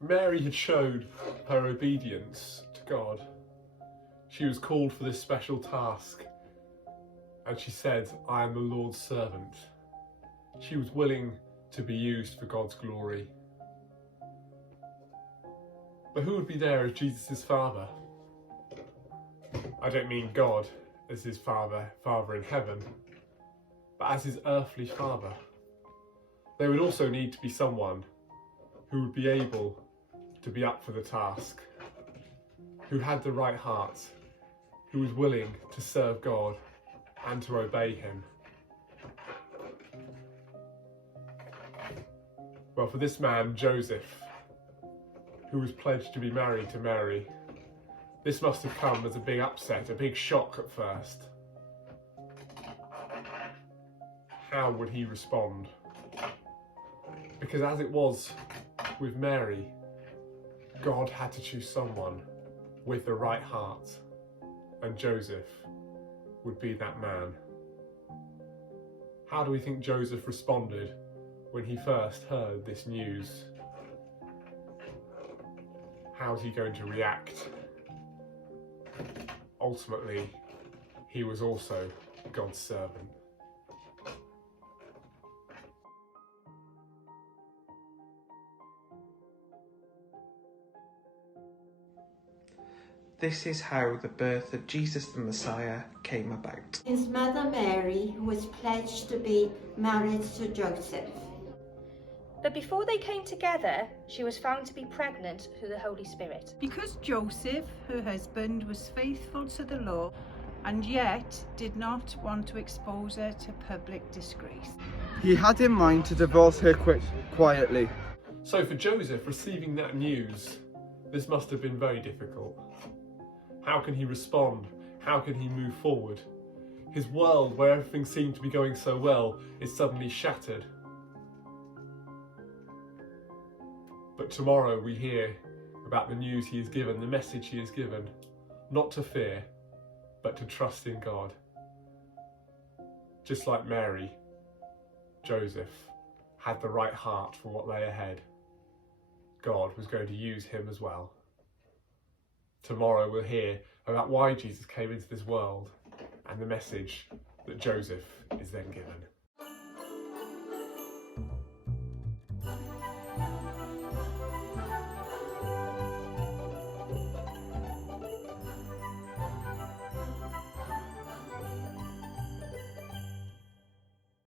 Mary had showed her obedience to God. She was called for this special task, and she said, "I am the Lord's servant." She was willing to be used for God's glory. But who would be there as Jesus' father? I don't mean God as his father in heaven, but as his earthly father. There would also need to be someone who would be able to be up for the task, who had the right heart, who was willing to serve God and to obey him. Well, for this man, Joseph, who was pledged to be married to Mary, this must have come as a big upset, a big shock at first. How would he respond? Because as it was with Mary, God had to choose someone with the right heart, and Joseph would be that man. How do we think Joseph responded when he first heard this news? How's he going to react? Ultimately, he was also God's servant. This is how the birth of Jesus the Messiah came about. His mother Mary was pledged to be married to Joseph. But before they came together, she was found to be pregnant through the Holy Spirit. Because Joseph, her husband, was faithful to the law and yet did not want to expose her to public disgrace. He had in mind to divorce her quietly. So for Joseph, receiving that news, this must have been very difficult. How can he respond? How can he move forward? His world, where everything seemed to be going so well, is suddenly shattered. But tomorrow we hear about the news he has given, the message he has given, not to fear, but to trust in God. Just like Mary, Joseph had the right heart for what lay ahead. God was going to use him as well. Tomorrow we'll hear about why Jesus came into this world and the message that Joseph is then given.